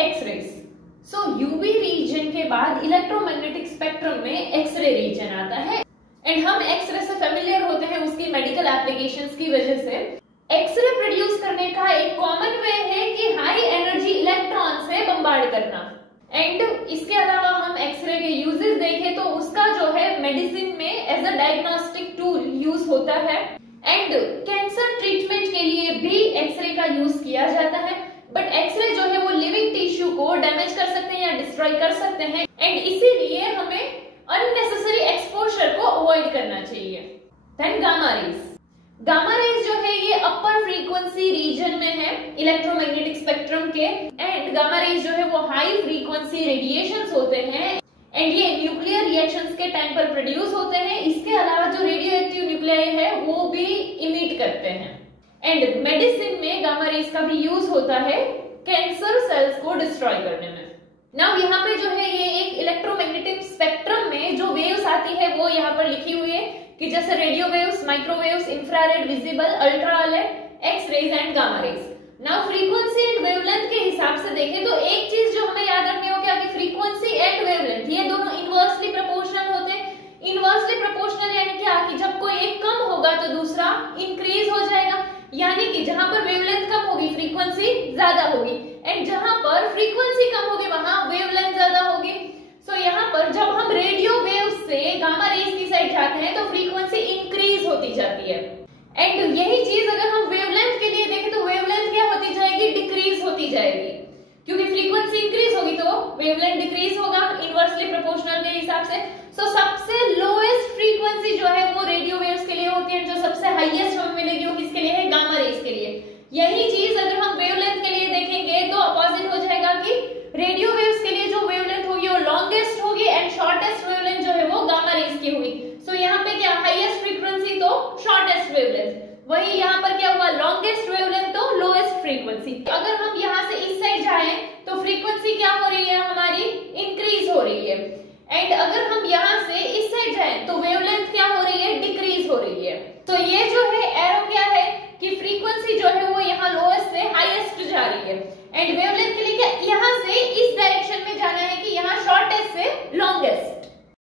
X-rays. सो UV reason के बाद electromagnetic spectrum में एक्सरे रीजन आता है एंड हम एक्सरे से फेमिलियर होते हैं उसकी मेडिकल एप्लीकेशंस की वजह से। एक्सरे प्रोड्यूस करने का एक कॉमन वे है कि हाई एनर्जी इलेक्ट्रॉन से बम्बार्ड करना। एंड इसके अलावा हम एक्सरे के यूजेस देखें तो उसका जो है मेडिसिन में as a diagnostic tool use होता है एंड कैंसर ट्रीटमेंट के लिए भी एक्सरे का यूज किया जाता है। बट एक्सरे जो है वो लिविंग टिश्यू को डैमेज कर सकते हैं या डिस्ट्रॉय कर सकते हैं एंड इसीलिए हमें अननेसेसरी एक्सपोजर को अवॉइड करना चाहिए। Then gamma rays. Gamma rays जो है ये अपर फ्रीक्वेंसी रीजन में है इलेक्ट्रोमैग्नेटिक स्पेक्ट्रम के एंड गामा रेज जो है वो हाई फ्रीक्वेंसी रेडिएशंस होते हैं एंड ये न्यूक्लियर रिएक्शंस के टाइम पर प्रोड्यूस होते हैं। इसके अलावा जो रेडियो एक्टिव न्यूक्लियाई है वो भी इमिट करते हैं एंड मेडिसिन में गामा रेज का भी यूज होता है कैंसर सेल्स को डिस्ट्रॉय करने में। नाउ यहाँ पे जो है ये एक इलेक्ट्रोमैग्नेटिक स्पेक्ट्रम में जो वेव्स आती है वो यहाँ पर लिखी हुई है कि जैसे radio waves, microwaves, infrared, visible, ultraviolet, X rays and gamma rays. Now frequency and wavelength के हिसाब से देखें तो एक चीज जो हमें याद रखनी होगी कि फ्रीक्वेंसी एंड वेवलेंथ ये दोनों इनवर्सली प्रोपोर्शनल होते हैं। इनवर्सली प्रोपोर्शनल यानी क्या कि जब कोई एक कम होगा तो दूसरा इंक्रीज हो जाएगा, यानी कि जहां पर वेवलेंथ कम होगी फ्रीक्वेंसी ज्यादा होगी एंड जहां पर फ्रीक्वेंसी कम होगी वहां वेवलेंथ ज्यादा होगी। सो यहाँ पर जब हम रेडियो वेव से गामा रेज की साइड जाते हैं तो फ्रीक्वेंसी इंक्रीज होती जाती है एंड यही चीज अगर हम वेवलेंथ के लिए देखें तो वेवलेंथ क्या होती जाएगी, डिक्रीज होती जाएगी, क्योंकि फ्रीक्वेंसी इंक्रीज होगी तो वेवलेंथ डिक्रीज होगा इनवर्सली प्रोपोर्शनल के हिसाब से। सो सबसे लोएस्ट फ्रीक्वेंसी जो है वो रेडियो वेव्स के लिए होती है, जो सबसे हाईएस्ट हमें मिलेगी वो किसके लिए है, गामा रेज के लिए। यही चीज अगर हम वेवलेंथ के लिए देखेंगे तो अपोजिट हो जाएगा कि रेडियो वेव्स के लिए जो वेवलेंथ होगी वो लॉन्गेस्ट होगी एंड शॉर्टेस्ट वेवलेंथ जो है वो गामा रेज की हुई। सो यहाँ पे क्या हाईएस्ट फ्रीक्वेंसी तो शॉर्टेस्ट वेवलेंथ, वही यहाँ पर क्या हुआ लॉन्गेस्ट वेवलेंथ तो लोएस्ट फ्रीक्वेंसी। अगर हम यहाँ से इस साइड जाएं तो फ्रीक्वेंसी क्या हो रही है